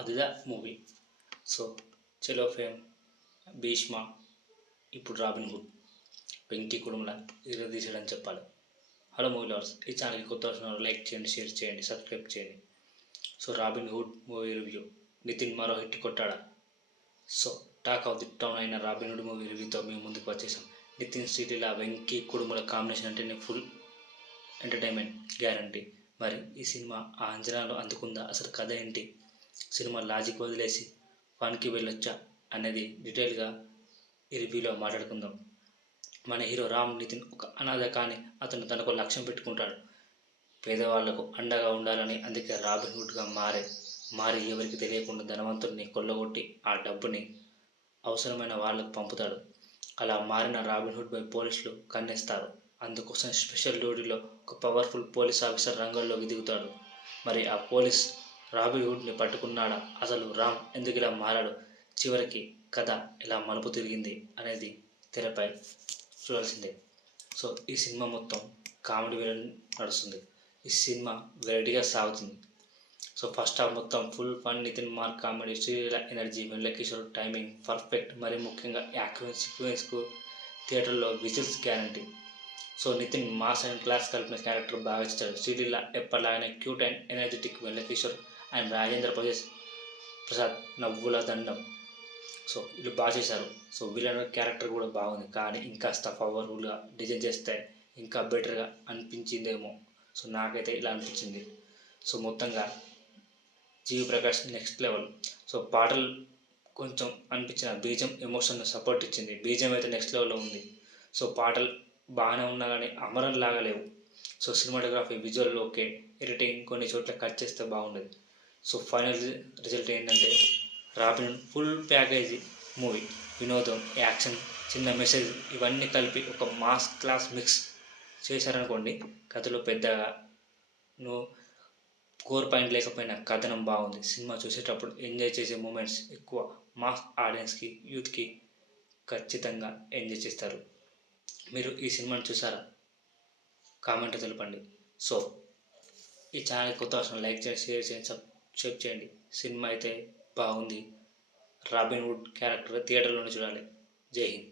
అదిదా movie. So చలో fame, Bhishma, ఇప్పుడు robin hood, Venky కుటుంబల తీసాడని చెప్పాలి. హలో మూవీ లవర్స్, ఈ ఛానల్కి కొత్త వచ్చిన లైక్ చేయండి, షేర్ చేయండి, సబ్స్క్రైబ్ చేయండి. So Robin Hood movie review. Nitin మరో హిట్ కొట్టాడా? So talk of the town అయిన రాబిన్ హుడ్ మూవీ రివ్యూతో మేము ముందుకు వచ్చేసాం. నితిన్, శ్రీలీల, వెంకీ కుటుంబల కాంబినేషన్ అంటేనే ఫుల్ ఎంటర్టైన్మెంట్ గ్యారంటీ. మరి ఈ సినిమా ఆ అంచనాలు అందుకుందా? అసలు కథ ఏంటి? సినిమా లాజిక్ వదిలేసి ఫన్కి వెళ్ళొచ్చా అనేది డీటెయిల్గా ఈ రివ్యూలో మాట్లాడుకుందాం. మన హీరో రామ్ నితిన్ ఒక అనాథ, కానీ అతను తనకు లక్ష్యం పెట్టుకుంటాడు. పేదవాళ్లకు అండగా ఉండాలని. అందుకే రాబిన్ హుడ్గా మారి ఎవరికి తెలియకుండా ధనవంతుడిని కొల్లగొట్టి ఆ డబ్బుని అవసరమైన వాళ్ళకు పంపుతాడు. అలా మారిన రాబిన్ హుడ్పై పోలీసులు కన్నేస్తారు. అందుకోసం స్పెషల్ డ్యూటీలో ఒక పవర్ఫుల్ పోలీస్ ఆఫీసర్ రంగంలోకి దిగుతాడు. మరి ఆ పోలీస్ రాబిన్ హుడ్ని పట్టుకున్నాడా? అసలు రామ్ ఎందుకు ఇలా మారాడు? చివరికి కథ ఎలా మలుపు తిరిగింది అనేది తెరపై చూడాల్సిందే. సో ఈ సినిమా మొత్తం కామెడీ వేలో నడుస్తుంది. ఈ సినిమా వెరైటీగా సాగుతుంది. సో ఫస్ట్ హాఫ్ మొత్తం full fun, Nitin mark comedy, Sreeleela energy, Venkateswara timing perfect. మరి ముఖ్యంగా యాక్షన్ సీక్వెన్స్కు థియేటర్లో whistles guarantee. So Nitin mass and class కలిపిన క్యారెక్టర్ బాగా ఇచ్చాడు. శ్రీలీల ఎప్పటిలాగానే cute and energetic. Venkateshwar and Rajendra Prasad నవ్వుల దండం. సో వీళ్ళు బాగా చేశారు. సో విలన్ క్యారెక్టర్ కూడా బాగుంది, కానీ ఇంకాస్త పవర్ఫుల్గా డిజైన్ చేస్తే ఇంకా బెటర్గా అనిపించిందేమో. సో నాకైతే ఇలా అనిపించింది. సో మొత్తంగా జీవి ప్రకాష్ నెక్స్ట్ లెవెల్. సో పాటలు కొంచెం అనిపించిన, బీజం ఎమోషన్ సపోర్ట్ ఇచ్చింది. బీజం అయితే నెక్స్ట్ లెవెల్లో ఉంది. సో పాటలు బాగానే ఉన్నా కానీ అమరన్ లాగా లేవు. So cinematography, visual okay, editing కొన్ని చోట్ల కట్ చేస్తే బాగుండేది. సో ఫైనల్ రిజల్ట్ ఏంటంటే రాబిన్ ఫుల్ ప్యాకేజీ మూవీ. వినోదం, యాక్షన్, చిన్న మెసేజ్ ఇవన్నీ కలిపి ఒక మాస్ క్లాస్ మిక్స్ చేశారనుకోండి. కథలో పెద్దగా కోర్ పాయింట్ లేకపోయినా కథనం బాగుంది. సినిమా చూసేటప్పుడు ఎంజాయ్ చేసే మూమెంట్స్ ఎక్కువ. మాస్ ఆడియన్స్కి, యూత్కి ఖచ్చితంగా ఎంజాయ్ చేస్తారు. మీరు ఈ సినిమాని చూసారా? కామెంట్ తెలపండి. సో ఈ ఛానల్ కొత్త వచ్చిన లైక్ చేయండి, షేర్ చేయండి, సబ్స్క్రైబ్ చేయండి. సినిమా అయితే బాగుంది. రాబిన్ హుడ్ క్యారెక్టర్ థియేటర్లోనే చూడాలి. జై హింద్.